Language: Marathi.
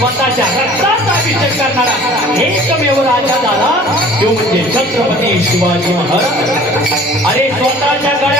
स्वतःच्या रक्ताचा अभिषेक करणारा एकमेव राजा झाला तो म्हणजे छत्रपती शिवाजी महाराज। अरे स्वतःच्या गळ्या